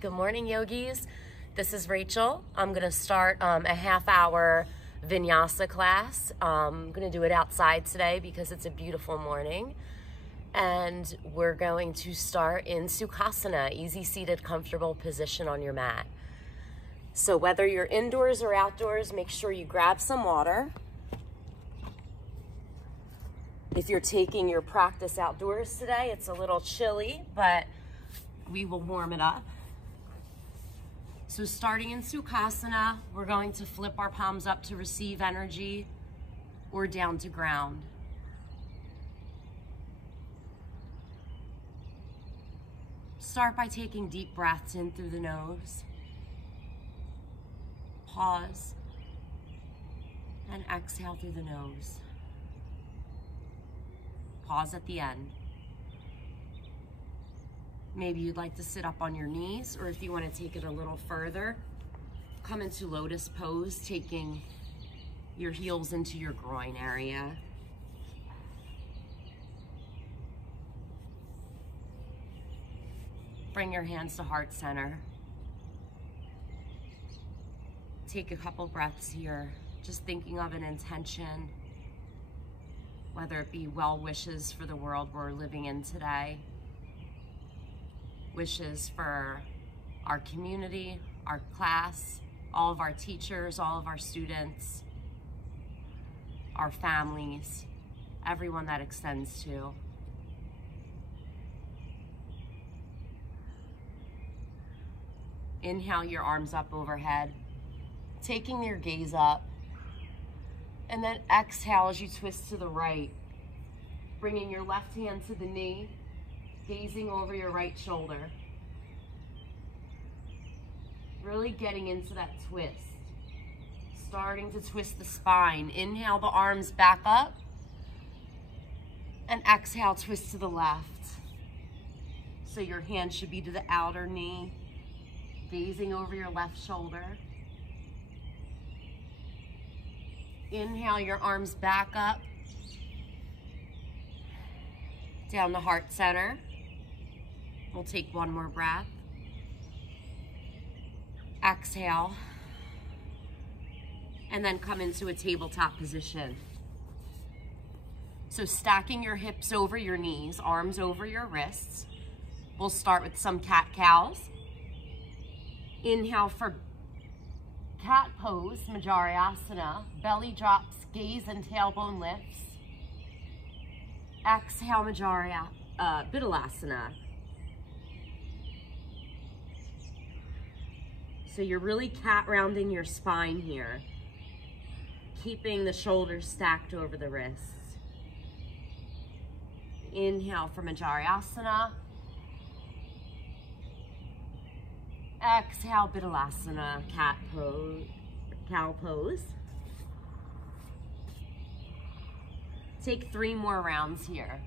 Good morning, yogis. This is Rachel. I'm gonna start a half-hour vinyasa class. I'm gonna do it outside today because it's a beautiful morning. And we're going to start in Sukhasana, easy seated, comfortable position on your mat. So whether you're indoors or outdoors, make sure you grab some water. If you're taking your practice outdoors today, it's a little chilly, but we will warm it up. So starting in Sukhasana, we're going to flip our palms up to receive energy or down to ground. Start by taking deep breaths in through the nose. Pause and exhale through the nose. Pause at the end. Maybe you'd like to sit up on your knees, or if you want to take it a little further, come into lotus pose, taking your heels into your groin area. Bring your hands to heart center. Take a couple breaths here, just thinking of an intention, whether it be well wishes for the world we're living in today, wishes for our community, our class, all of our teachers, all of our students, our families, everyone that extends to. Inhale your arms up overhead, taking your gaze up, and then exhale as you twist to the right, bringing your left hand to the knee, gazing over your right shoulder. Really getting into that twist. Starting to twist the spine. Inhale the arms back up, and exhale, twist to the left. So your hand should be to the outer knee, gazing over your left shoulder. Inhale your arms back up, down the heart center. We'll take one more breath. Exhale. And then come into a tabletop position. So stacking your hips over your knees, arms over your wrists. We'll start with some cat-cows. Inhale for cat pose, Majariasana. Belly drops, gaze and tailbone lifts. Exhale, Vidalasana. So you're really cat rounding your spine here, keeping the shoulders stacked over the wrists. Inhale for Majariasana. Exhale, Vidalasana, cat pose, cow pose. Take 3 more rounds here.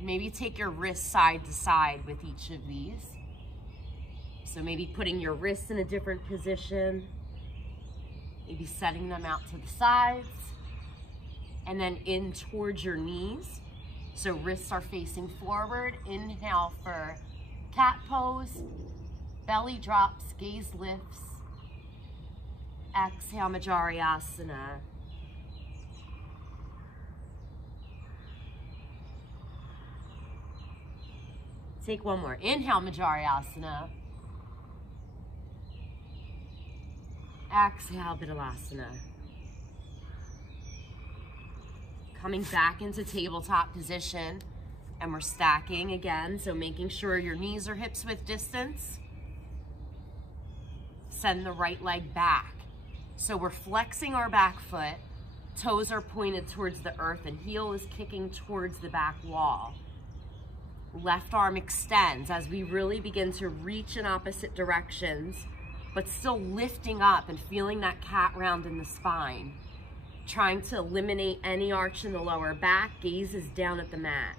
Maybe take your wrists side to side with each of these. So maybe putting your wrists in a different position, maybe setting them out to the sides, and then in towards your knees. So wrists are facing forward. Inhale for cat pose, belly drops, gaze lifts. Exhale, Majariasana. Take one more. Inhale, Majariasana. Exhale, Vidalasana. Coming back into tabletop position, and we're stacking again, so making sure your knees are hips width distance. Send the right leg back. So we're flexing our back foot, toes are pointed towards the earth, and heel is kicking towards the back wall. Left arm extends as we really begin to reach in opposite directions, but still lifting up and feeling that cat round in the spine. Trying to eliminate any arch in the lower back, gaze is down at the mat.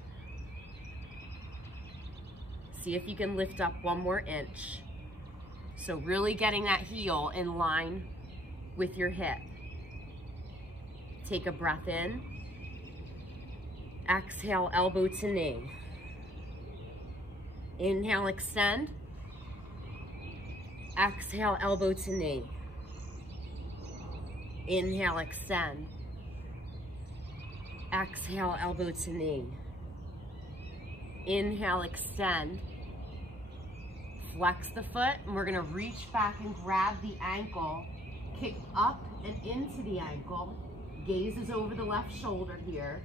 See if you can lift up 1 more inch. So really getting that heel in line with your hip. Take a breath in. Exhale, elbow to knee. Inhale, extend. Exhale, elbow to knee. Inhale, extend. Exhale, elbow to knee. Inhale, extend. Flex the foot, and we're gonna reach back and grab the ankle, kick up and into the ankle. Gaze is over the left shoulder here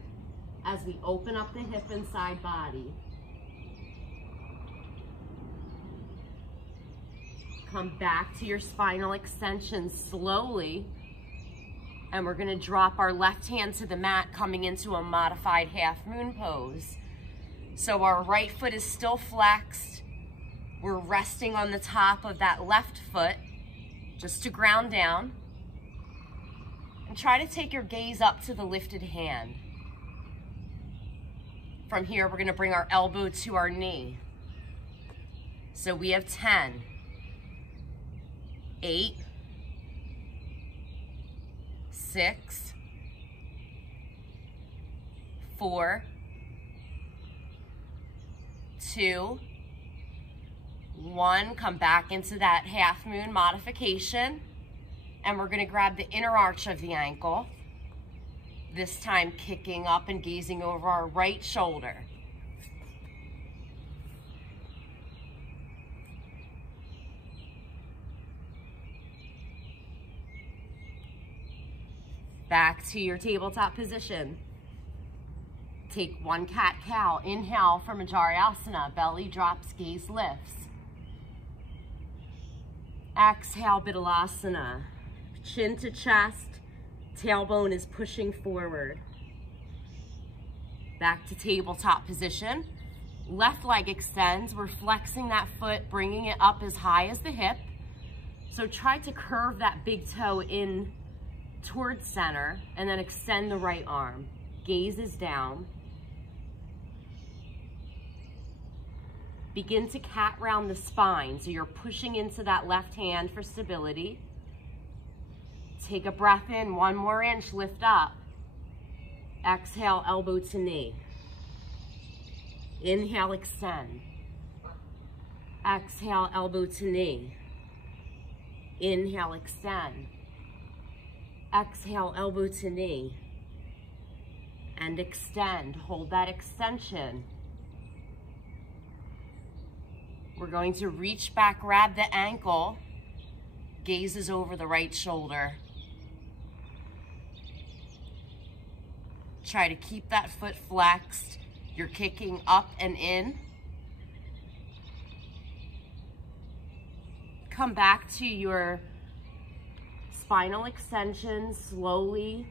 as we open up the hip and side body. Come back to your spinal extension slowly, and we're gonna drop our left hand to the mat, coming into a modified half moon pose. So our right foot is still flexed. We're resting on the top of that left foot just to ground down. And try to take your gaze up to the lifted hand. From here, we're gonna bring our elbow to our knee. So we have 10, 8, 6, 4, 2, 1. Come back into that half moon modification. And we're gonna grab the inner arch of the ankle, this time kicking up and gazing over our right shoulder. Back to your tabletop position. Take one cat-cow. Inhale for Majarayasana. Belly drops, gaze lifts. Exhale, Vidalasana. Chin to chest, tailbone is pushing forward. Back to tabletop position. Left leg extends. We're flexing that foot, bringing it up as high as the hip. So try to curve that big toe in towards center and then extend the right arm. Gaze is down. Begin to cat round the spine. So you're pushing into that left hand for stability. Take a breath in, one more inch, lift up. Exhale, elbow to knee. Inhale, extend. Exhale, elbow to knee. Inhale, extend. Exhale, elbow to knee. And extend, hold that extension. We're going to reach back, grab the ankle. Gaze is over the right shoulder. Try to keep that foot flexed. You're kicking up and in. Come back to your spinal extension slowly.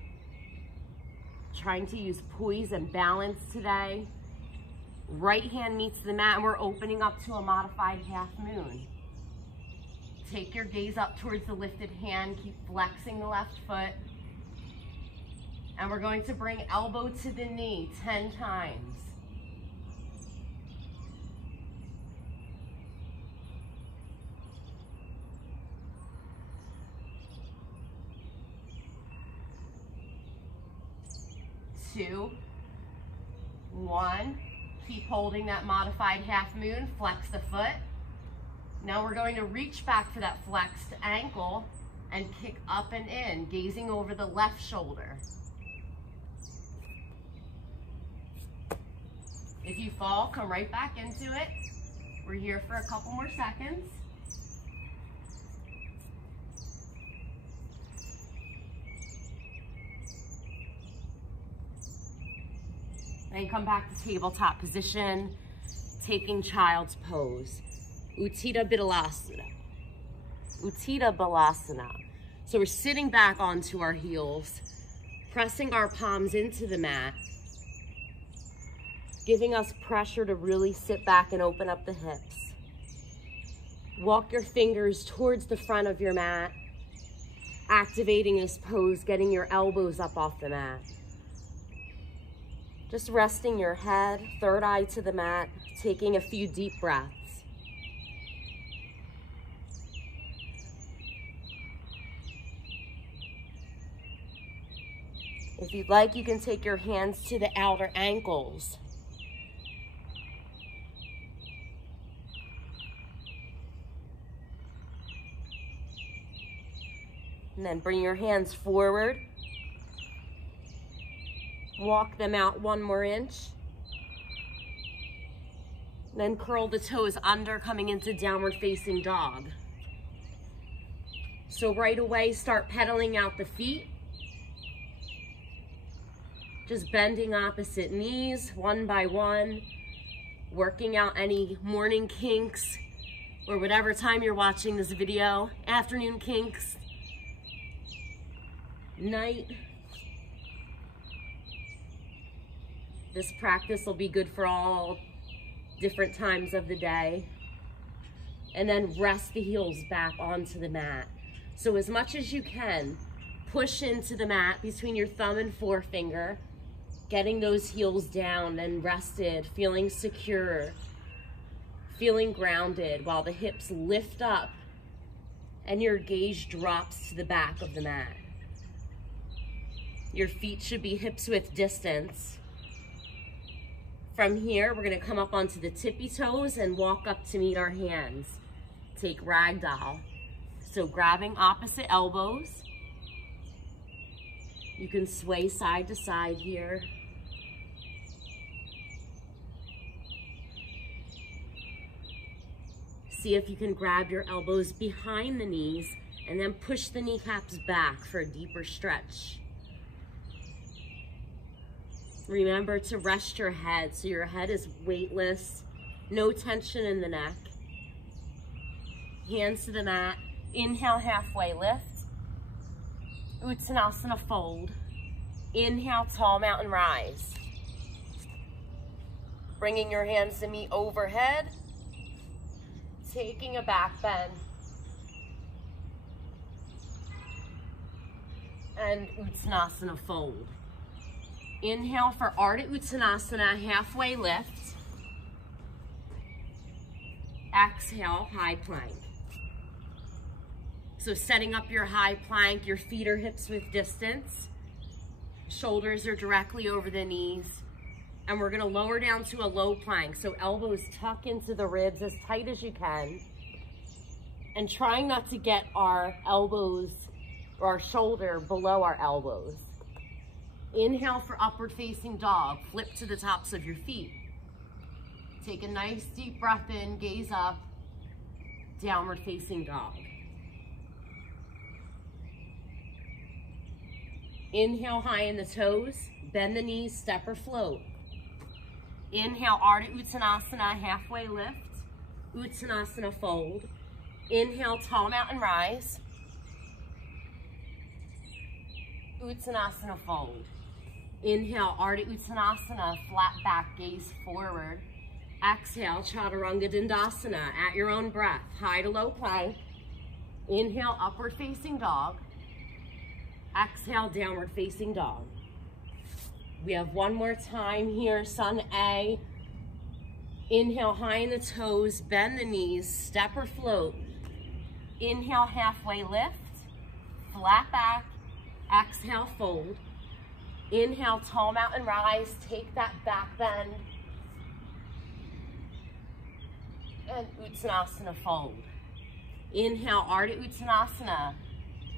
Trying to use poise and balance today. Right hand meets the mat, and we're opening up to a modified half moon. Take your gaze up towards the lifted hand. Keep flexing the left foot. And we're going to bring elbow to the knee 10 times. Two, 1. Keep holding that modified half moon. Flex the foot. Now we're going to reach back for that flexed ankle and kick up and in, gazing over the left shoulder. If you fall, come right back into it. We're here for a couple more seconds. Then come back to tabletop position, taking child's pose. Uttita Balasana. Uttita Balasana. So we're sitting back onto our heels, pressing our palms into the mat, giving us pressure to really sit back and open up the hips. Walk your fingers towards the front of your mat, activating this pose, getting your elbows up off the mat. Just resting your head, third eye to the mat, taking a few deep breaths. If you'd like, you can take your hands to the outer ankles. And then bring your hands forward. Walk them out 1 more inch. Then curl the toes under, coming into downward facing dog. So right away, start pedaling out the feet. Just bending opposite knees, 1 by 1. Working out any morning kinks, or whatever time you're watching this video. Afternoon kinks, night. This practice will be good for all different times of the day. And then rest the heels back onto the mat. So as much as you can, push into the mat between your thumb and forefinger, getting those heels down and rested, feeling secure, feeling grounded while the hips lift up and your gaze drops to the back of the mat. Your feet should be hips width distance. From here, we're gonna come up onto the tippy toes and walk up to meet our hands. Take ragdoll. So grabbing opposite elbows. You can sway side to side here. See if you can grab your elbows behind the knees and then push the kneecaps back for a deeper stretch. Remember to rest your head so your head is weightless, no tension in the neck. Hands to the mat. Inhale, halfway lift. Uttanasana, fold. Inhale, tall mountain rise. Bringing your hands to meet overhead. Taking a back bend. And Uttanasana, fold. Inhale for Ardha Uttanasana, halfway lift. Exhale, high plank. So setting up your high plank, your feet are hips width distance. Shoulders are directly over the knees. And we're gonna lower down to a low plank. So elbows tuck into the ribs as tight as you can. And trying not to get our elbows or our shoulder below our elbows. Inhale for upward facing dog. Flip to the tops of your feet. Take a nice deep breath in, gaze up, downward facing dog. Inhale high in the toes, bend the knees, step or float. Inhale, Ardha Uttanasana, halfway lift. Uttanasana, fold. Inhale, tall mountain rise. Uttanasana, fold. Inhale, Ardha Uttanasana, flat back, gaze forward. Exhale, Chaturanga Dandasana, at your own breath, high to low plank. Inhale, upward facing dog. Exhale, downward facing dog. We have one more time here, Sun A. Inhale, high in the toes, bend the knees, step or float. Inhale, halfway lift, flat back. Exhale, fold. Inhale, tall mountain rise, take that back bend. And Uttanasana, fold. Inhale, Ardha Uttanasana.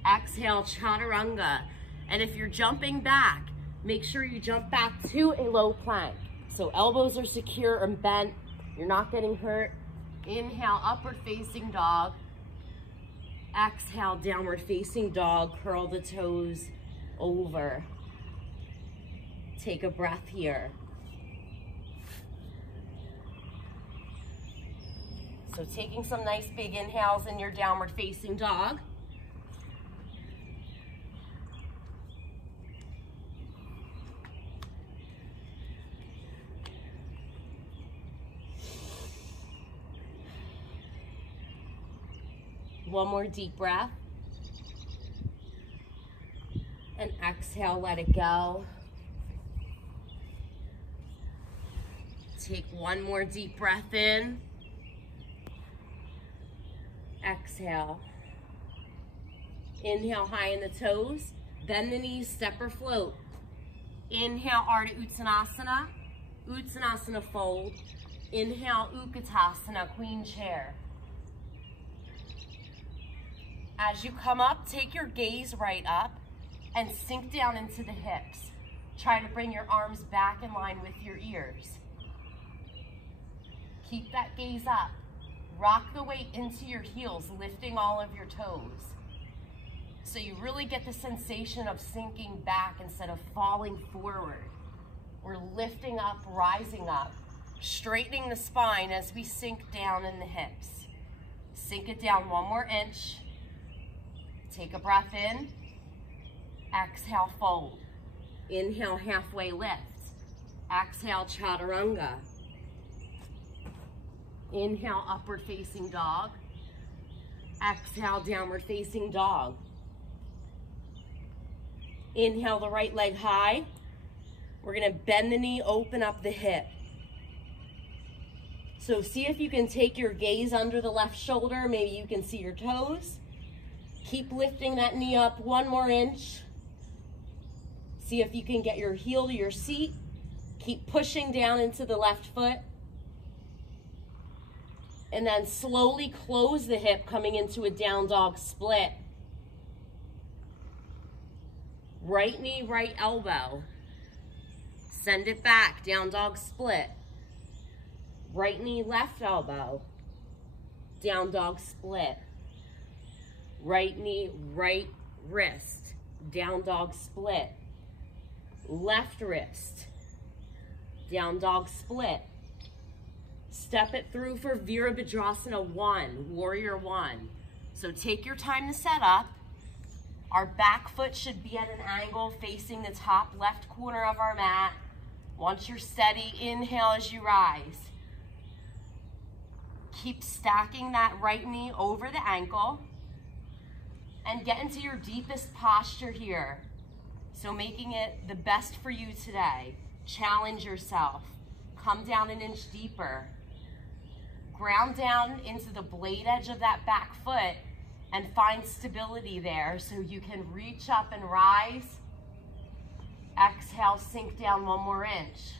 Exhale, Chaturanga. And if you're jumping back, make sure you jump back to a low plank. So elbows are secure and bent. You're not getting hurt. Inhale, upward facing dog. Exhale, downward facing dog. Curl the toes over. Take a breath here. So taking some nice big inhales in your downward facing dog. One more deep breath. And exhale, let it go. Take one more deep breath in. Exhale. Inhale, high in the toes. Bend the knees, step or float. Inhale, Ardha Uttanasana. Uttanasana, fold. Inhale, Utkatasana, queen chair. As you come up, take your gaze right up and sink down into the hips. Try to bring your arms back in line with your ears. Keep that gaze up. Rock the weight into your heels, lifting all of your toes. So you really get the sensation of sinking back instead of falling forward. We're lifting up, rising up, straightening the spine as we sink down in the hips. Sink it down 1 more inch. Take a breath in. Exhale, fold. Inhale, halfway lift. Exhale, chaturanga. Inhale, upward facing dog. Exhale, downward facing dog. Inhale the right leg high. We're gonna bend the knee, open up the hip. So see if you can take your gaze under the left shoulder. Maybe you can see your toes. Keep lifting that knee up 1 more inch. See if you can get your heel to your seat. Keep pushing down into the left foot. And then slowly close the hip, coming into a down dog split. Right knee, right elbow. Send it back, down dog split. Right knee, left elbow. Down dog split. Right knee, right wrist. Down dog split. Left wrist. Down dog split. Step it through for Virabhadrasana 1, Warrior 1. So take your time to set up. Our back foot should be at an angle facing the top left corner of our mat. Once you're steady, inhale as you rise. Keep stacking that right knee over the ankle and get into your deepest posture here. So making it the best for you today. Challenge yourself. Come down an inch deeper. Ground down into the blade edge of that back foot and find stability there so you can reach up and rise. Exhale, sink down 1 more inch.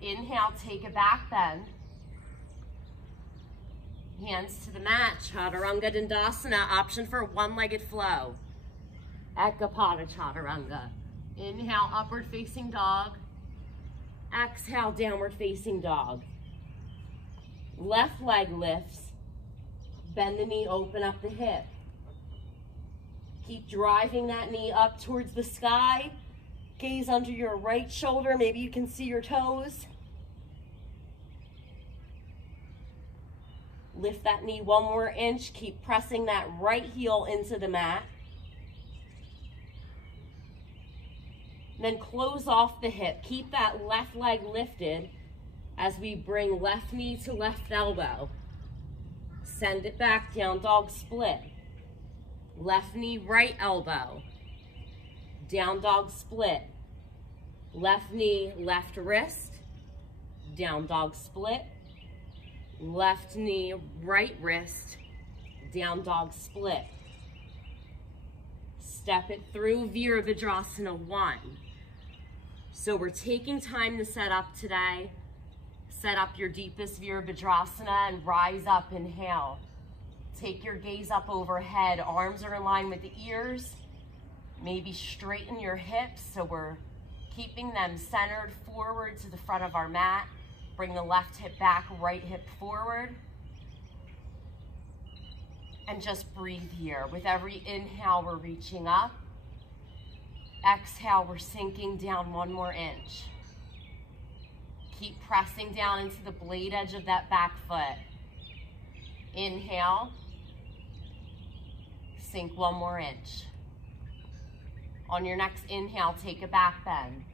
Inhale, take a back bend. Hands to the mat, Chaturanga Dandasana, option for 1-legged flow. Ekapada Chaturanga. Inhale, upward facing dog. Exhale, downward facing dog. Left leg lifts. Bend the knee, open up the hip. Keep driving that knee up towards the sky. Gaze under your right shoulder. Maybe you can see your toes. Lift that knee 1 more inch. Keep pressing that right heel into the mat. Then close off the hip. Keep that left leg lifted as we bring left knee to left elbow. Send it back, down dog split. Left knee, right elbow. Down dog split. Left knee, left wrist. Down dog split. Left knee, right wrist. Down dog split. Step it through Virabhadrasana 1. So we're taking time to set up today. Set up your deepest Virabhadrasana and rise up, inhale. Take your gaze up overhead. Arms are in line with the ears. Maybe straighten your hips so we're keeping them centered forward to the front of our mat. Bring the left hip back, right hip forward. And just breathe here. With every inhale, we're reaching up. Exhale, we're sinking down 1 more inch. Keep pressing down into the blade edge of that back foot. Inhale. Sink 1 more inch. On your next inhale, take a back bend.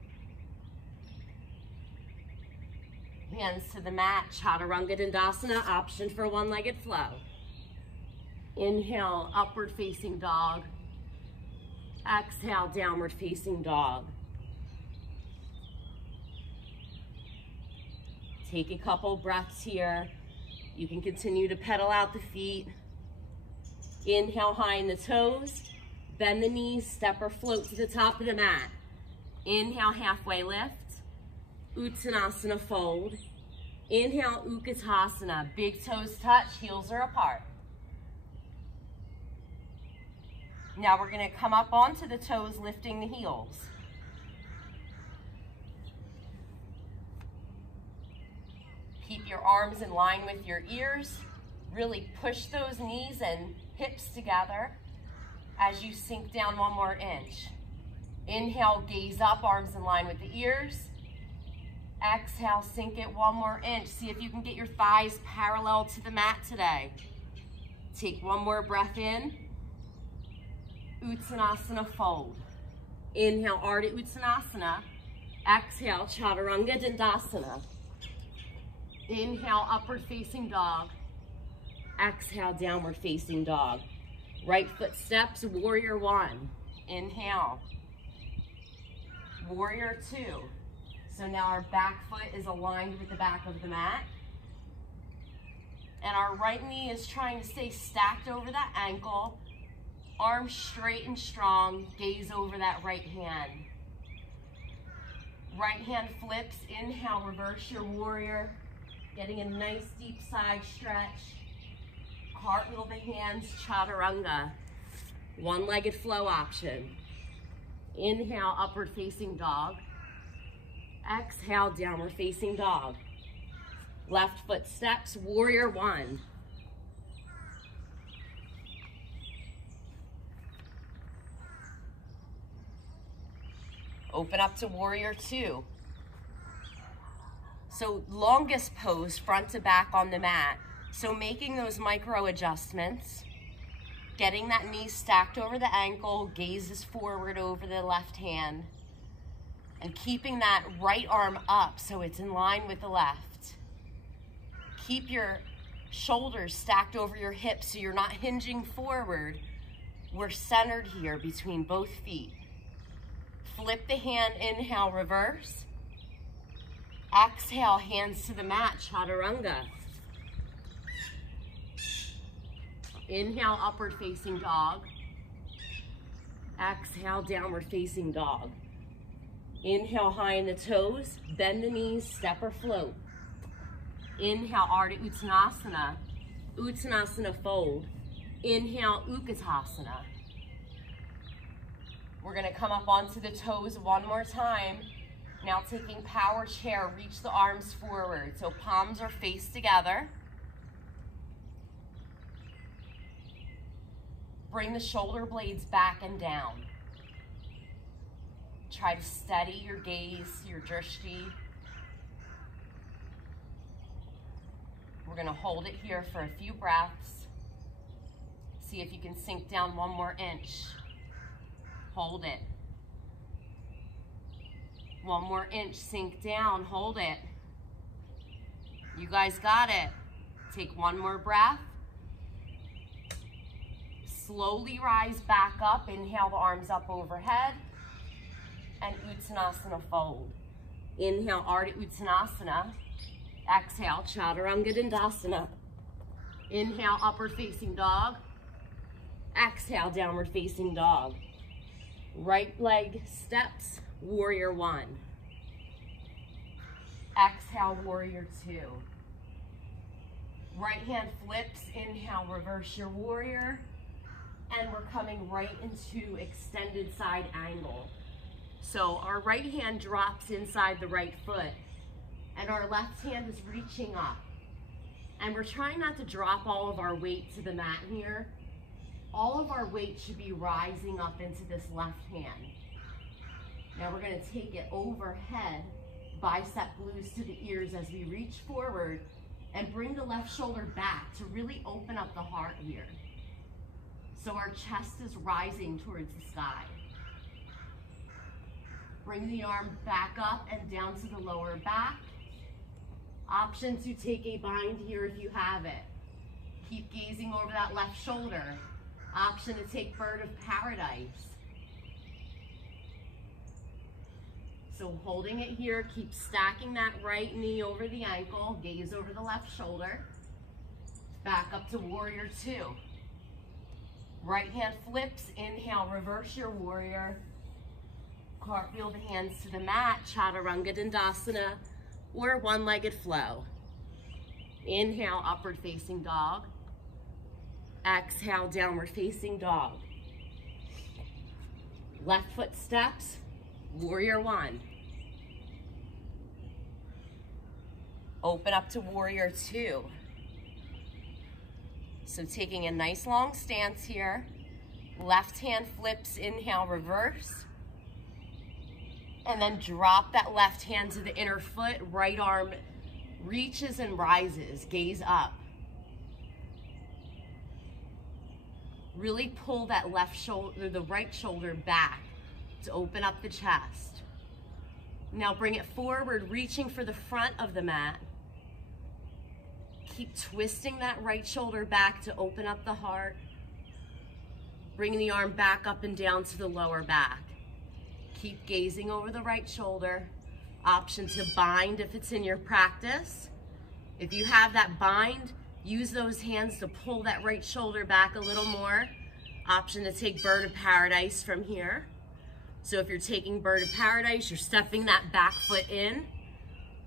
Hands to the mat, Chaturanga Dandasana, option for 1-legged flow. Inhale, upward facing dog. Exhale, downward facing dog. Take a couple breaths here. You can continue to pedal out the feet. Inhale high in the toes. Bend the knees, step or float to the top of the mat. Inhale, halfway lift. Uttanasana fold. Inhale, Utkatasana. Big toes touch, heels are apart. Now we're gonna come up onto the toes, lifting the heels. Keep your arms in line with your ears. Really push those knees and hips together as you sink down 1 more inch. Inhale, gaze up, arms in line with the ears. Exhale, sink it 1 more inch. See if you can get your thighs parallel to the mat today. Take 1 more breath in. Uttanasana, fold. Inhale, Ardha Uttanasana. Exhale, Chaturanga Dandasana. Inhale, upward facing dog. Exhale, downward facing dog. Right foot steps, warrior 1. Inhale. Warrior 2. So now our back foot is aligned with the back of the mat. And our right knee is trying to stay stacked over that ankle. Arms straight and strong, gaze over that right hand. Right hand flips, inhale, reverse your warrior. Getting a nice deep side stretch. Cartwheel the hands, chaturanga. One-legged flow option. Inhale, upward facing dog. Exhale, downward facing dog. Left foot steps, warrior 1. Open up to warrior 2. So longest pose, front to back on the mat. So making those micro adjustments, getting that knee stacked over the ankle, gazes forward over the left hand, and keeping that right arm up so it's in line with the left. Keep your shoulders stacked over your hips so you're not hinging forward. We're centered here between both feet. Flip the hand, inhale, reverse. Exhale, hands to the mat, chaturanga. Inhale, upward facing dog. Exhale, downward facing dog. Inhale, high in the toes, bend the knees, step or float. Inhale, Ardha Uttanasana. Uttanasana, fold. Inhale, Utkatasana. We're gonna come up onto the toes 1 more time. Now taking power chair, reach the arms forward. So palms are faced together. Bring the shoulder blades back and down. Try to steady your gaze, your drishti. We're gonna hold it here for a few breaths. See if you can sink down 1 more inch. Hold it. 1 more inch, sink down, hold it. You guys got it. Take 1 more breath. Slowly rise back up, inhale the arms up overhead, and Uttanasana, fold. Inhale, Ardha Uttanasana. Exhale, Chaturanga Dandasana. Inhale, upward facing dog. Exhale, downward facing dog. Right leg steps, warrior 1. Exhale, warrior 2. Right hand flips, inhale, reverse your warrior. And we're coming right into extended side angle. So our right hand drops inside the right foot and our left hand is reaching up. And we're trying not to drop all of our weight to the mat here. All of our weight should be rising up into this left hand. Now we're gonna take it overhead, bicep glues to the ears as we reach forward and bring the left shoulder back to really open up the heart here. So our chest is rising towards the sky. Bring the arm back up and down to the lower back. Option to take a bind here if you have it. Keep gazing over that left shoulder. Option to take bird of paradise. So holding it here, keep stacking that right knee over the ankle, gaze over the left shoulder. Back up to warrior 2. Right hand flips, inhale, reverse your warrior. Cartwheel the hands to the mat, Chaturanga Dandasana, or 1-legged flow. Inhale, upward facing dog. Exhale, downward facing dog. Left foot steps, warrior one. Open up to warrior two. So taking a nice long stance here. Left hand flips, inhale, reverse. And then drop that left hand to the inner foot. Right arm reaches and rises, gaze up. Really pull that left shoulder, the right shoulder back to open up the chest. Now bring it forward, reaching for the front of the mat. Keep twisting that right shoulder back to open up the heart. Bring the arm back up and down to the lower back. Keep gazing over the right shoulder. Option to bind if it's in your practice. If you have that bind, use those hands to pull that right shoulder back a little more. Option to take bird of paradise from here. So if you're taking bird of paradise, you're stepping that back foot in,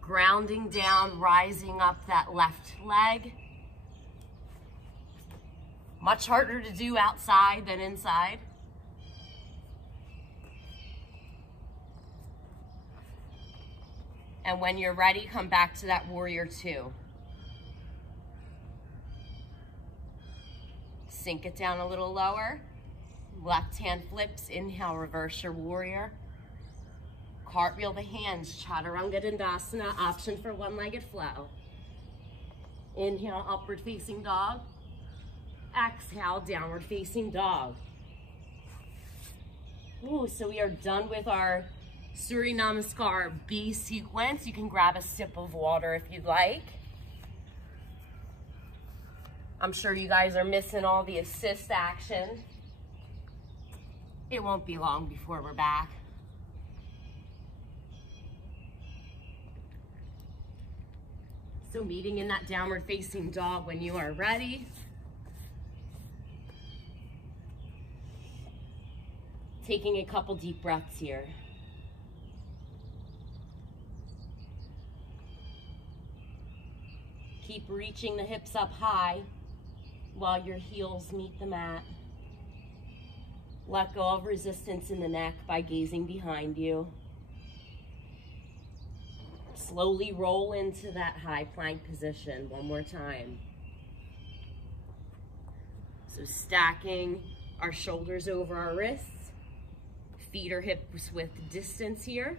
grounding down, rising up that left leg. Much harder to do outside than inside. And when you're ready, come back to that warrior two. Sink it down a little lower. Left hand flips, inhale, reverse your warrior. Cartwheel the hands, Chaturanga Dandasana, option for one-legged flow. Inhale, upward facing dog. Exhale, downward facing dog. Ooh, so we are done with our Surya Namaskar B sequence. You can grab a sip of water if you'd like. I'm sure you guys are missing all the assist action. It won't be long before we're back. So meeting in that downward facing dog when you are ready. Taking a couple deep breaths here. Keep reaching the hips up high while your heels meet the mat. Let go of resistance in the neck by gazing behind you. Slowly roll into that high plank position one more time. So stacking our shoulders over our wrists. Feet or hips with distance here.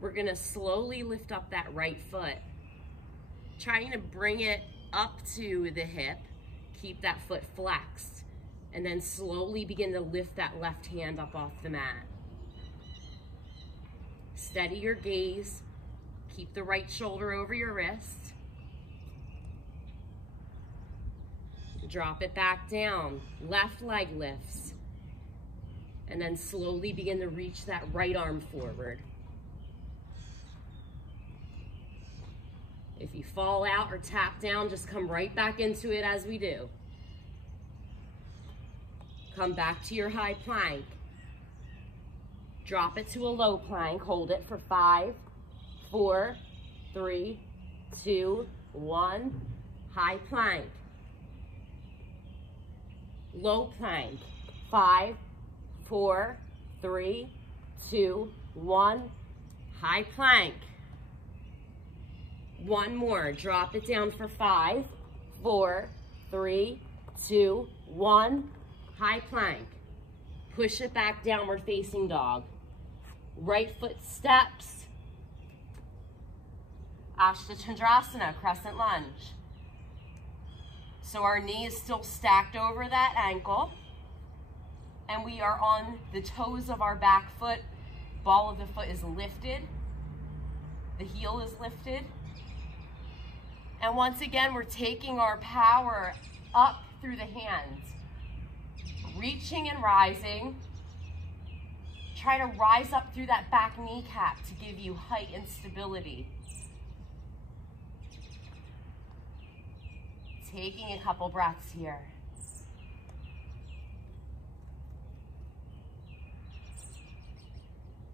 We're gonna slowly lift up that right foot. Trying to bring it up to the hip. Keep that foot flexed. And then slowly begin to lift that left hand up off the mat. Steady your gaze. Keep the right shoulder over your wrist. Drop it back down. Left leg lifts. And then slowly begin to reach that right arm forward. If you fall out or tap down, just come right back into it as we do. Come back to your high plank. Drop it to a low plank. Hold it for 5, 4, 3, 2, 1. High plank. Low plank. 5, 4, 3, 2, 1. High plank. One more. Drop it down for 5, 4, 3, 2, 1. High plank. Push it back, downward facing dog. Right foot steps. Ashtachandrasana, crescent lunge. So our knee is still stacked over that ankle. And we are on the toes of our back foot. Ball of the foot is lifted. The heel is lifted. And once again, we're taking our power up through the hands. Reaching and rising. Try to rise up through that back kneecap to give you height and stability. Taking a couple breaths here.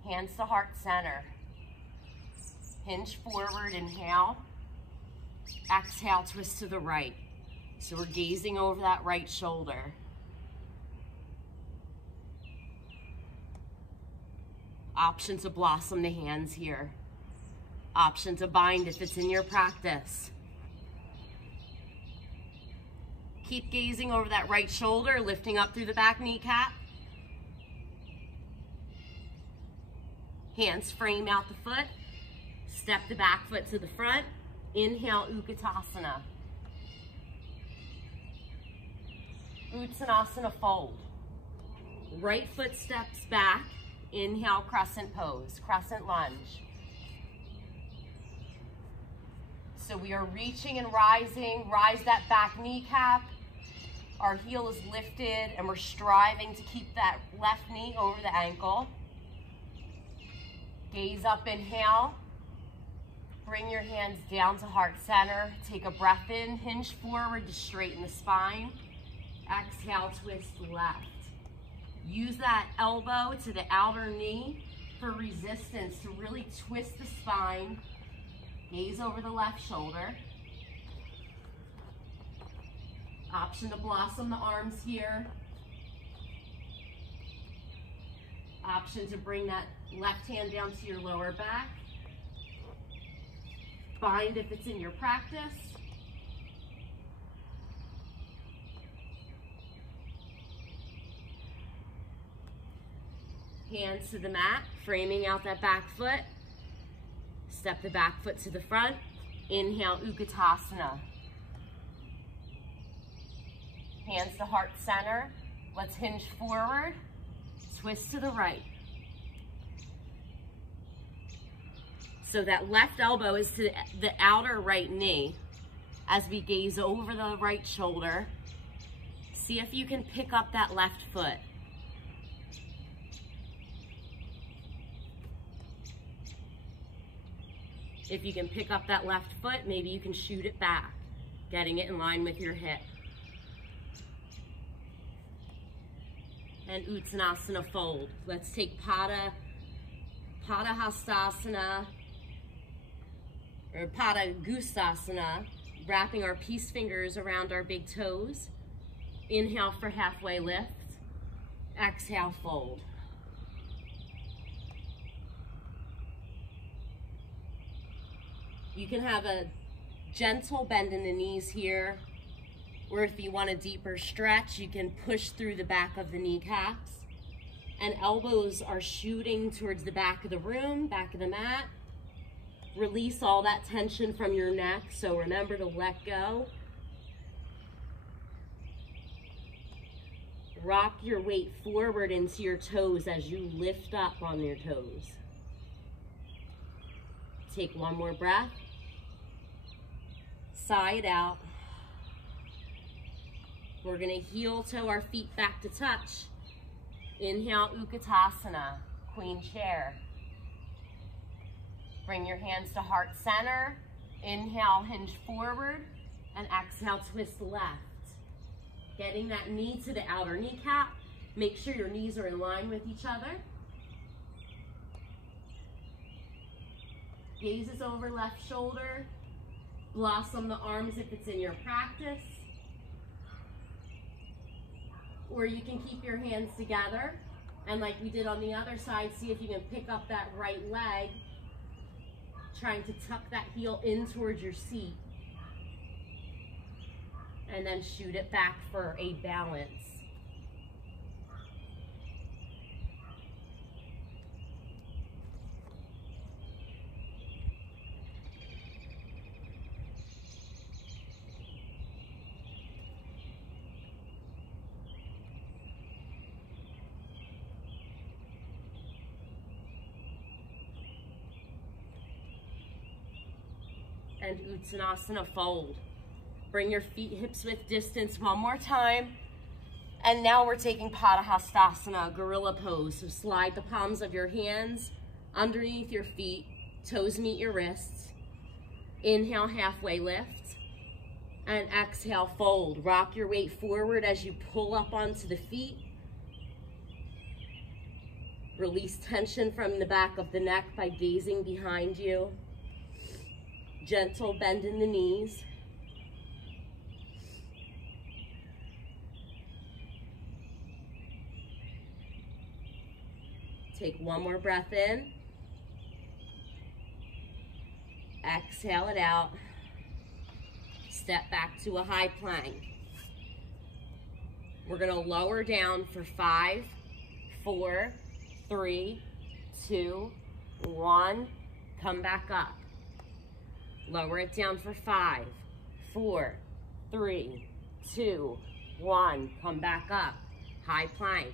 Hands to heart center. Hinge forward, inhale. Exhale, twist to the right. So we're gazing over that right shoulder. Option to blossom the hands here. Option to bind if it's in your practice. Keep gazing over that right shoulder, lifting up through the back kneecap. Hands frame out the foot. Step the back foot to the front. Inhale, Utkatasana. Uttanasana fold. Right foot steps back. Inhale, crescent pose, crescent lunge. So we are reaching and rising. Rise that back kneecap. Our heel is lifted and we're striving to keep that left knee over the ankle. Gaze up, inhale. Bring your hands down to heart center. Take a breath in, hinge forward to straighten the spine. Exhale, twist left. Use that elbow to the outer knee for resistance to really twist the spine. Gaze over the left shoulder. Option to blossom the arms here. Option to bring that left hand down to your lower back. Bind if it's in your practice. Hands to the mat, framing out that back foot. Step the back foot to the front. Inhale, Utkatasana. Hands to heart center. Let's hinge forward. Twist to the right. So that left elbow is to the outer right knee as we gaze over the right shoulder. See if you can pick up that left foot. If you can pick up that left foot, maybe you can shoot it back, getting it in line with your hip. And Uttanasana fold. Let's take Padahastasana, or Padagustasana, wrapping our peace fingers around our big toes. Inhale for halfway lift. Exhale, fold. You can have a gentle bend in the knees here, or if you want a deeper stretch, you can push through the back of the kneecaps. And elbows are shooting towards the back of the room, back of the mat. Release all that tension from your neck, so remember to let go. Rock your weight forward into your toes as you lift up on your toes. Take one more breath. Sigh it out. We're going to heel toe our feet back to touch. Inhale, Utkatasana, Queen Chair. Bring your hands to heart center. Inhale, hinge forward, and exhale, twist left. Getting that knee to the outer kneecap. Make sure your knees are in line with each other. Gazes over left shoulder. Blossom the arms if it's in your practice. Or you can keep your hands together. And like we did on the other side, see if you can pick up that right leg. Trying to tuck that heel in towards your seat. And then shoot it back for a balance. And Uttanasana fold. Bring your feet hips width distance one more time. And now we're taking Padahastasana, gorilla pose. So slide the palms of your hands underneath your feet, toes meet your wrists. Inhale, halfway lift. And exhale, fold. Rock your weight forward as you pull up onto the feet. Release tension from the back of the neck by gazing behind you. Gentle bend in the knees. Take one more breath in. Exhale it out. Step back to a high plank. We're gonna lower down for 5, 4, 3, 2, 1. Come back up. Lower it down for 5, 4, 3, 2, 1. Come back up. High plank.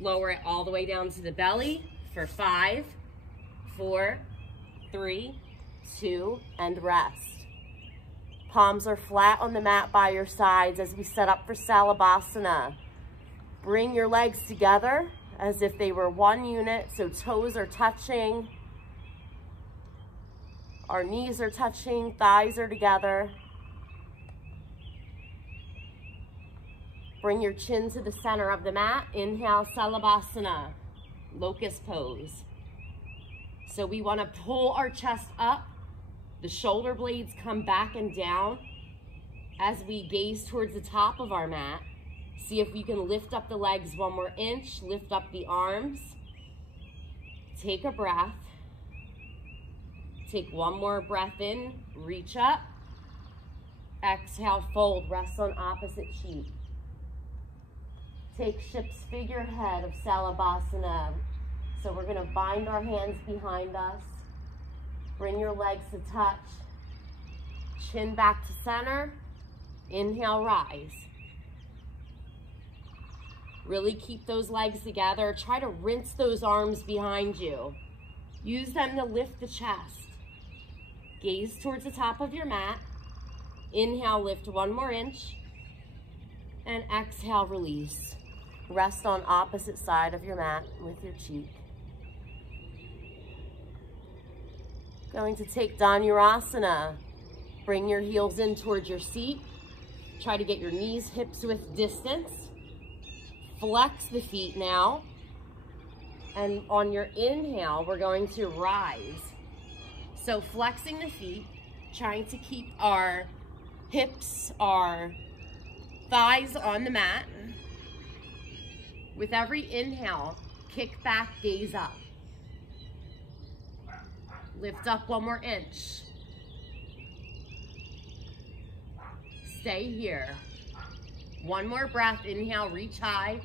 Lower it all the way down to the belly for 5, 4, 3, 2, and rest. Palms are flat on the mat by your sides as we set up for Salabhasana. Bring your legs together as if they were one unit, so toes are touching. Our knees are touching, thighs are together. Bring your chin to the center of the mat. Inhale, Salabhasana, locust pose. So we want to pull our chest up. The shoulder blades come back and down as we gaze towards the top of our mat. See if you can lift up the legs one more inch, lift up the arms. Take a breath. Take one more breath in, reach up. Exhale, fold, rest on opposite cheek. Take ship's figurehead of Salabhasana. So we're gonna bind our hands behind us. Bring your legs to touch. Chin back to center. Inhale, rise. Really keep those legs together. Try to rinse those arms behind you. Use them to lift the chest. Gaze towards the top of your mat. Inhale, lift one more inch. And exhale, release. Rest on opposite side of your mat with your cheek. Going to take Dhanurasana. Bring your heels in towards your seat. Try to get your knees, hips width distance. Flex the feet now. And on your inhale, we're going to rise. So flexing the feet, trying to keep our hips, our thighs on the mat. With every inhale, kick back, gaze up. Lift up one more inch. Stay here. One more breath. Inhale, reach high.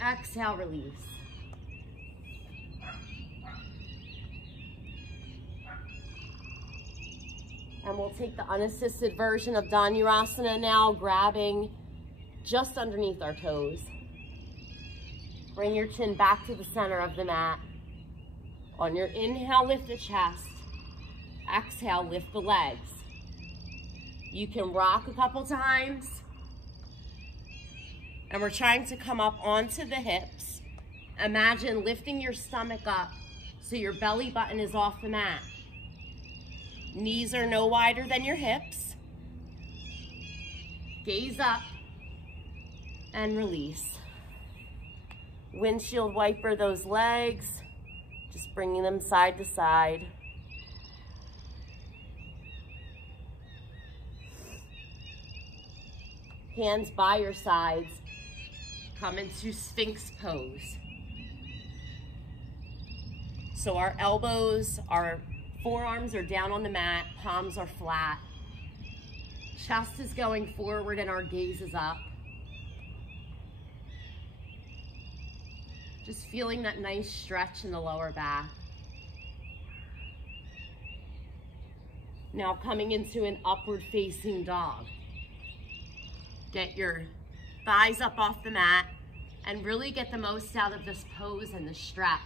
Exhale, release. And we'll take the unassisted version of Dhanurasana now, grabbing just underneath our toes. Bring your chin back to the center of the mat. On your inhale, lift the chest. Exhale, lift the legs. You can rock a couple times. And we're trying to come up onto the hips. Imagine lifting your stomach up so your belly button is off the mat. Knees are no wider than your hips. Gaze up and release. Windshield wiper those legs, just bringing them side to side. Hands by your sides. Come into Sphinx pose. So our elbows, our forearms are down on the mat, palms are flat. Chest is going forward and our gaze is up. Just feeling that nice stretch in the lower back. Now coming into an upward facing dog. Get your thighs up off the mat and really get the most out of this pose and the stretch.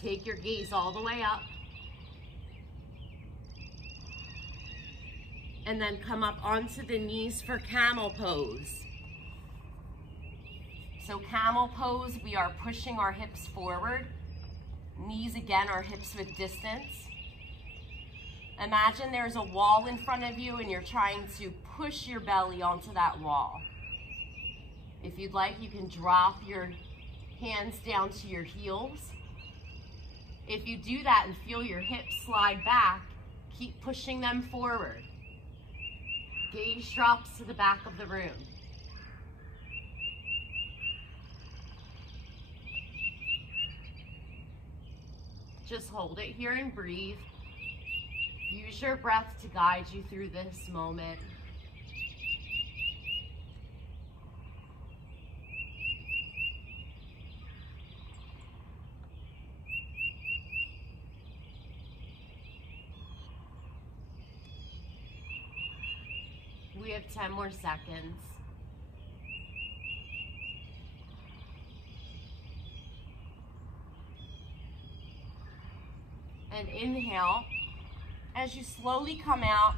Take your gaze all the way up. And then come up onto the knees for camel pose. So camel pose, we are pushing our hips forward. Knees again, our hips with distance. Imagine there's a wall in front of you and you're trying to push your belly onto that wall. If you'd like, you can drop your hands down to your heels. If you do that and feel your hips slide back, keep pushing them forward. Gaze drops to the back of the room. Just hold it here and breathe. Use your breath to guide you through this moment. We have 10 more seconds. And inhale, as you slowly come out,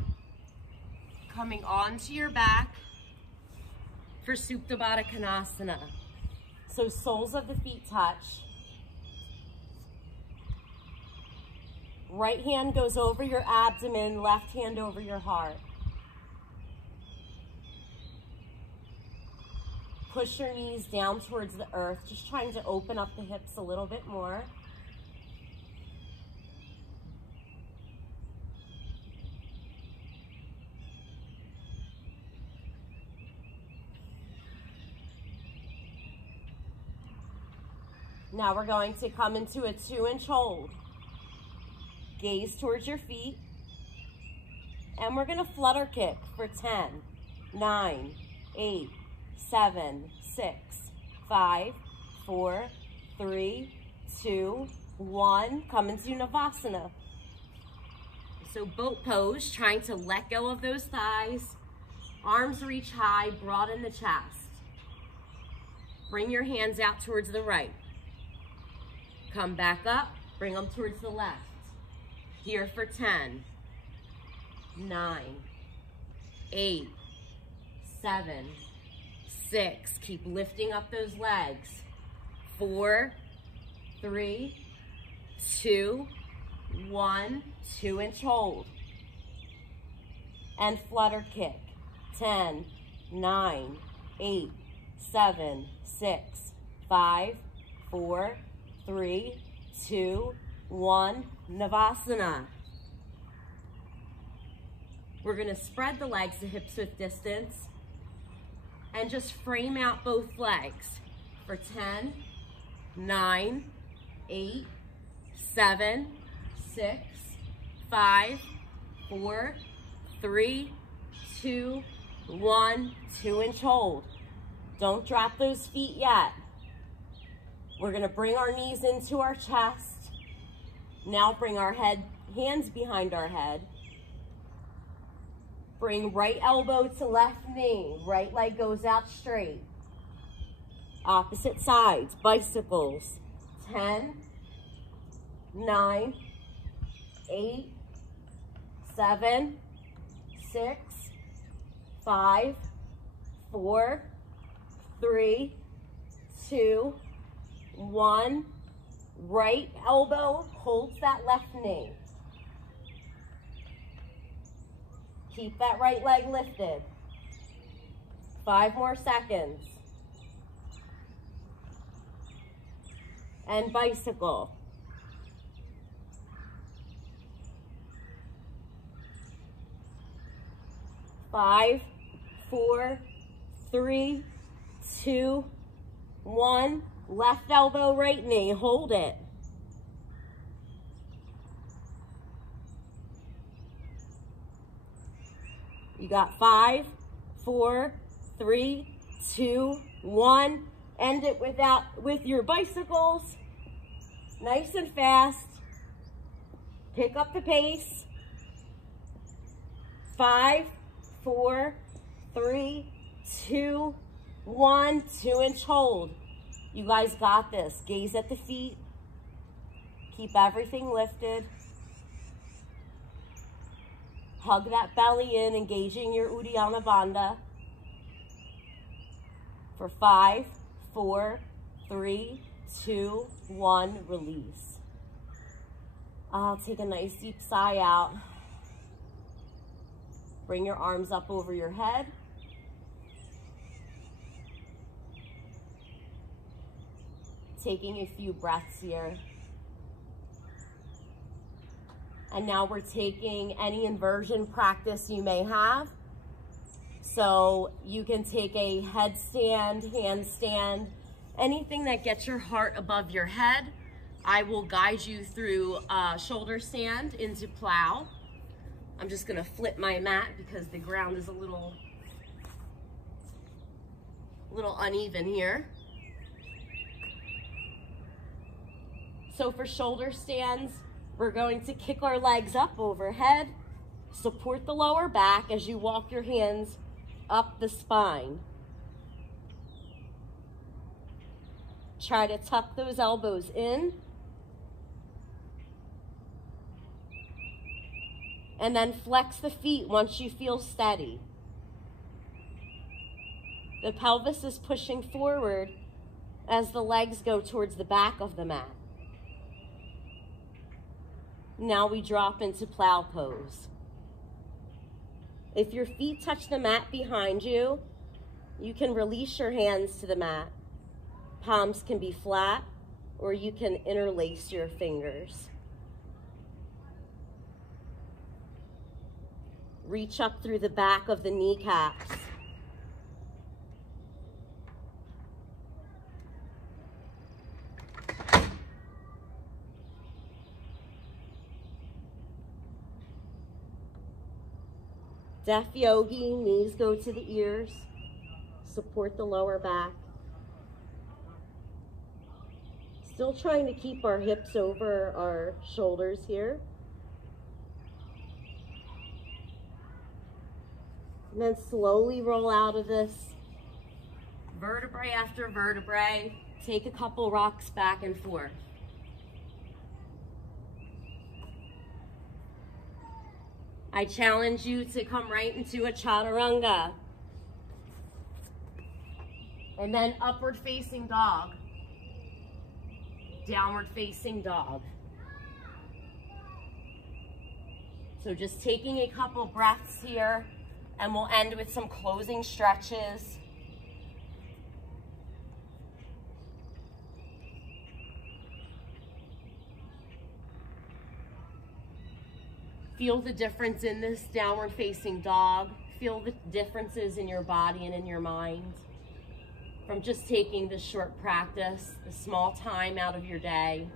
coming onto your back for Supta Baddha Konasana. So soles of the feet touch. Right hand goes over your abdomen, left hand over your heart. Push your knees down towards the earth, just trying to open up the hips a little bit more. Now we're going to come into a 2-inch hold. Gaze towards your feet. And we're going to flutter kick for 10, 9, 8, 7, 6, 5, 4, 3, 2, 1. Come into Navasana. So boat pose, trying to let go of those thighs. Arms reach high, broaden the chest. Bring your hands out towards the right. Come back up, bring them towards the left. Here for 10, 9, 8, 7, 6. Keep lifting up those legs. 4, 3, 2, 1. 2-inch hold. And flutter kick. 10, 9, 8, 7, 6, 5, 4, 3, 2, 1, Navasana. We're going to spread the legs to hip-width distance and just frame out both legs for 10, 9, 8, 7, 6, 5, 4, 3, 2, 1, 2-inch hold. Don't drop those feet yet. We're going to bring our knees into our chest. Now bring our hands behind our head. Bring right elbow to left knee. Right leg goes out straight. Opposite sides, bicycles. 10, 9, 8, 7, 6, 5, 4, 3, 2, 1. Right elbow holds that left knee. Keep that right leg lifted. 5 more seconds. And bicycle. 5, 4, 3, 2, 1. Left elbow, right knee. Hold it. You got 5, 4, 3, 2, 1. End it with your bicycles. Nice and fast. Pick up the pace. 5, 4, 3, 2, 1. 2-inch hold. You guys got this. Gaze at the feet. Keep everything lifted. Hug that belly in, engaging your Uddiyana Bandha. For 5, 4, 3, 2, 1, release. I'll take a nice deep sigh out. Bring your arms up over your head. Taking a few breaths here. And now we're taking any inversion practice you may have. So you can take a headstand, handstand, anything that gets your heart above your head. I will guide you through shoulder stand into plow. I'm just gonna flip my mat because the ground is a little uneven here. So for shoulder stands, we're going to kick our legs up overhead, support the lower back as you walk your hands up the spine. Try to tuck those elbows in. And then flex the feet once you feel steady. The pelvis is pushing forward as the legs go towards the back of the mat. Now we drop into plow pose. If your feet touch the mat behind you, you can release your hands to the mat. Palms can be flat, or you can interlace your fingers. Reach up through the back of the kneecaps. Deaf yogi, knees go to the ears. Support the lower back. Still trying to keep our hips over our shoulders here. And then slowly roll out of this. Vertebrae after vertebrae. Take a couple rocks back and forth. I challenge you to come right into a chaturanga. And then upward facing dog. Downward facing dog. So just taking a couple breaths here, and we'll end with some closing stretches. Feel the difference in this downward facing dog. Feel the differences in your body and in your mind from just taking this short practice, the small time out of your day.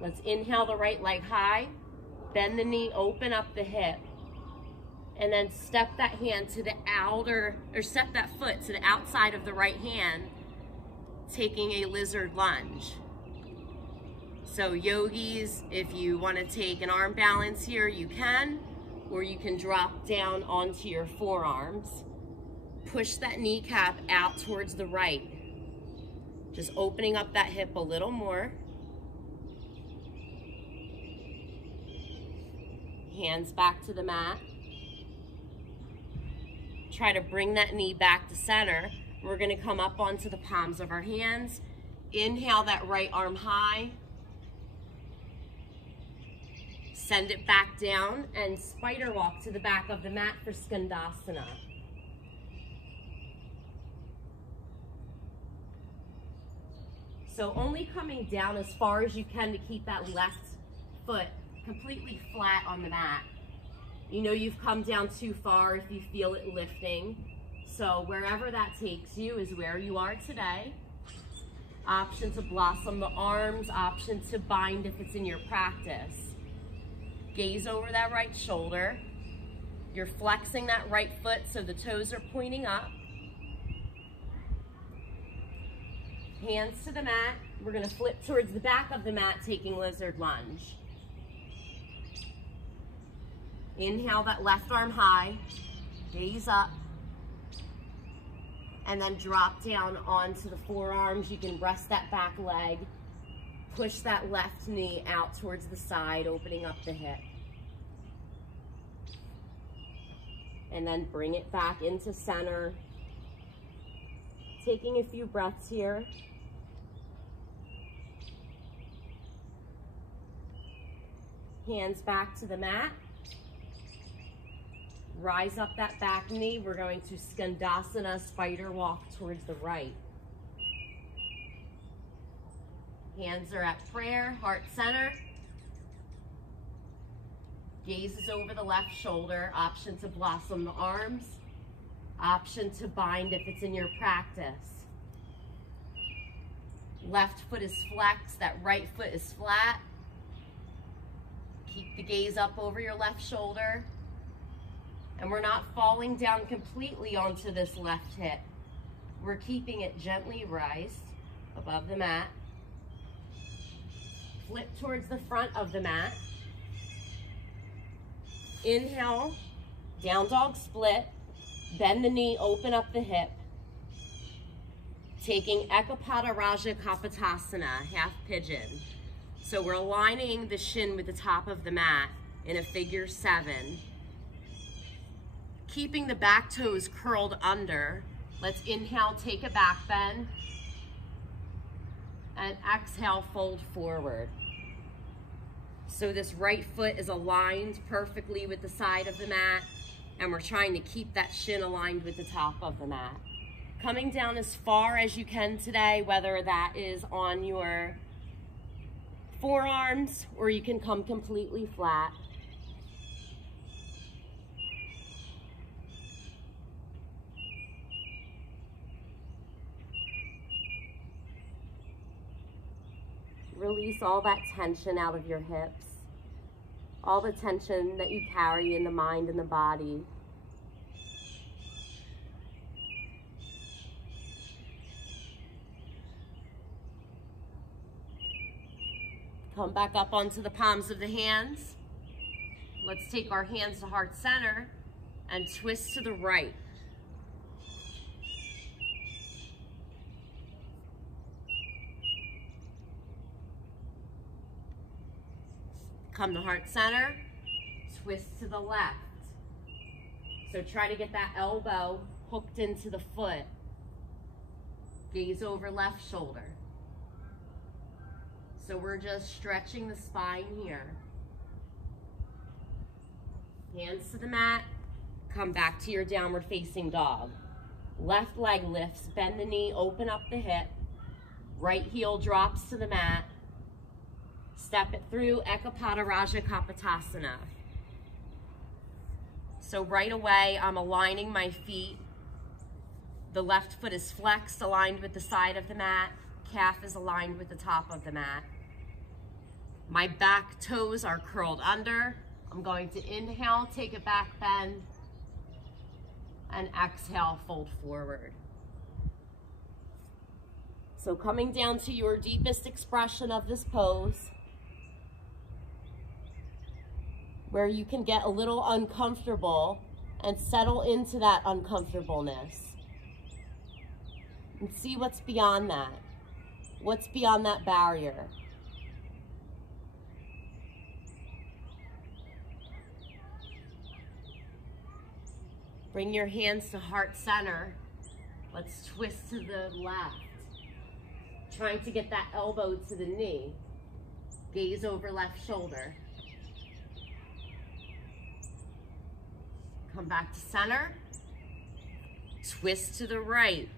Let's inhale the right leg high, bend the knee, open up the hip, and then step that hand to the outer, or step that foot to the outside of the right hand, taking a lizard lunge. So yogis, if you want to take an arm balance here, you can, or you can drop down onto your forearms. Push that kneecap out towards the right. Just opening up that hip a little more. Hands back to the mat. Try to bring that knee back to center. We're going to come up onto the palms of our hands. Inhale that right arm high. Send it back down and spider walk to the back of the mat for Skandasana. So only coming down as far as you can to keep that left foot completely flat on the mat. You know you've come down too far if you feel it lifting. So wherever that takes you is where you are today. Option to blossom the arms, option to bind if it's in your practice. Gaze over that right shoulder. You're flexing that right foot so the toes are pointing up. Hands to the mat. We're going to flip towards the back of the mat, taking lizard lunge. Inhale that left arm high. Gaze up. And then drop down onto the forearms. You can rest that back leg. Push that left knee out towards the side, opening up the hip. And then bring it back into center. Taking a few breaths here. Hands back to the mat. Rise up that back knee. We're going to Skandasana, spider walk towards the right. Hands are at prayer, heart center. Gaze is over the left shoulder. Option to blossom the arms. Option to bind if it's in your practice. Left foot is flexed, that right foot is flat. Keep the gaze up over your left shoulder. And we're not falling down completely onto this left hip. We're keeping it gently raised above the mat. Flip towards the front of the mat. Inhale, down dog split. Bend the knee, open up the hip. Taking Ekapada Raja Kapotasana, half pigeon. So we're aligning the shin with the top of the mat in a figure 7. Keeping the back toes curled under. Let's inhale, take a back bend. And exhale, fold forward. So this right foot is aligned perfectly with the side of the mat, and we're trying to keep that shin aligned with the top of the mat. Coming down as far as you can today, whether that is on your forearms or you can come completely flat. Release all that tension out of your hips, all the tension that you carry in the mind and the body. Come back up onto the palms of the hands. Let's take our hands to heart center and twist to the right. Come to heart center, twist to the left. So try to get that elbow hooked into the foot. Gaze over left shoulder. So we're just stretching the spine here. Hands to the mat, come back to your downward facing dog. Left leg lifts, bend the knee, open up the hip. Right heel drops to the mat. Step it through Ekapada Raja Kapotasana. So right away, I'm aligning my feet. The left foot is flexed, aligned with the side of the mat. Calf is aligned with the top of the mat. My back toes are curled under. I'm going to inhale, take a back bend, and exhale, fold forward. So coming down to your deepest expression of this pose, where you can get a little uncomfortable and settle into that uncomfortableness. And see what's beyond that. What's beyond that barrier? Bring your hands to heart center. Let's twist to the left. Trying to get that elbow to the knee. Gaze over left shoulder. Come back to center. Twist to the right.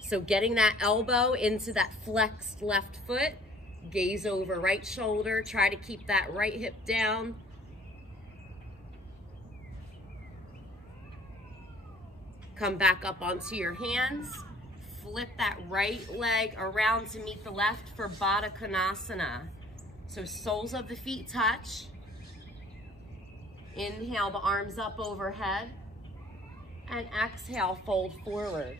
So getting that elbow into that flexed left foot. Gaze over right shoulder. Try to keep that right hip down. Come back up onto your hands. Flip that right leg around to meet the left for Baddha Konasana. So soles of the feet touch. Inhale the arms up overhead. And exhale, fold forward.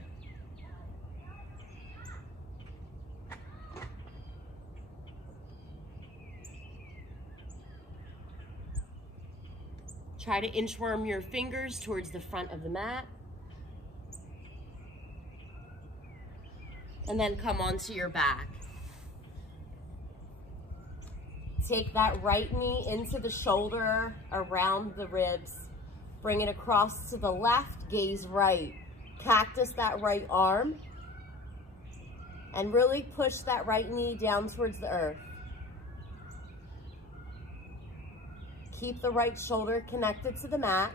Try to inchworm your fingers towards the front of the mat. And then come onto your back. Take that right knee into the shoulder, around the ribs. Bring it across to the left, gaze right. Cactus that right arm. And really push that right knee down towards the earth. Keep the right shoulder connected to the mat.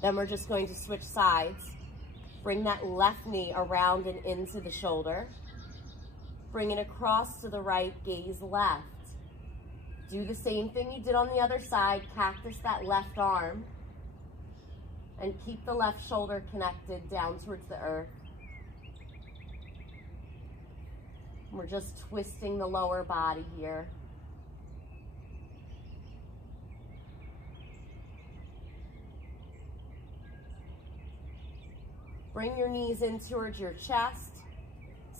Then we're just going to switch sides. Bring that left knee around and into the shoulder. Bring it across to the right, gaze left. Do the same thing you did on the other side. Cactus that left arm. And keep the left shoulder connected down towards the earth. We're just twisting the lower body here. Bring your knees in towards your chest.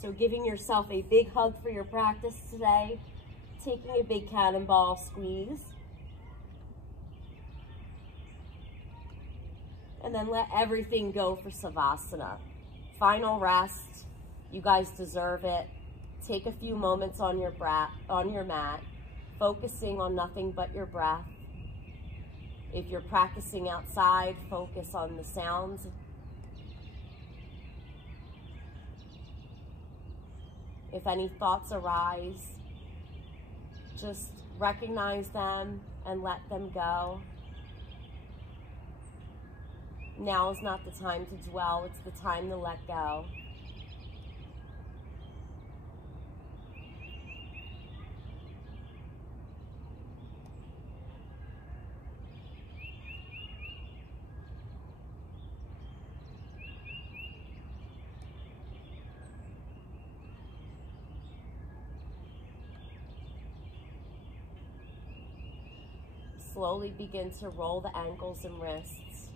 So giving yourself a big hug for your practice today. Taking a big cannonball squeeze. And then let everything go for Savasana. Final rest. You guys deserve it. Take a few moments on your mat, focusing on nothing but your breath. If you're practicing outside, focus on the sounds. If any thoughts arise, just recognize them and let them go. Now is not the time to dwell, it's the time to let go. Slowly begin to roll the ankles and wrists,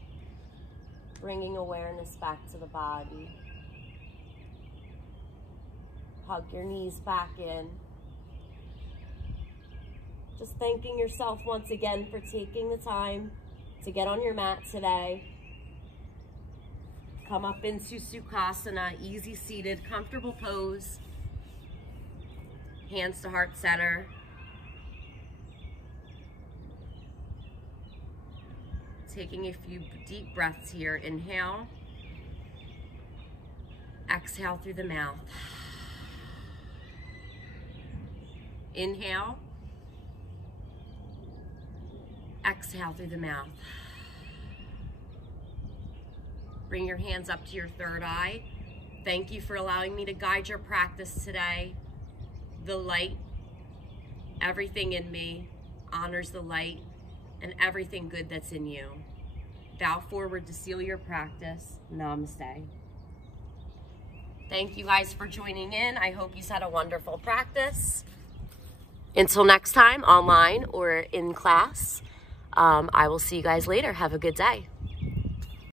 bringing awareness back to the body. Hug your knees back in. Just thanking yourself once again for taking the time to get on your mat today. Come up into Sukhasana, easy seated, comfortable pose. Hands to heart center. Taking a few deep breaths here. Inhale. Exhale through the mouth. Inhale. Exhale through the mouth. Bring your hands up to your third eye. Thank you for allowing me to guide your practice today. The light, everything in me, honors the light and everything good that's in you. Bow forward to seal your practice. Namaste. Thank you guys for joining in. I hope you had a wonderful practice. Until next time, online or in class, I will see you guys later. Have a good day.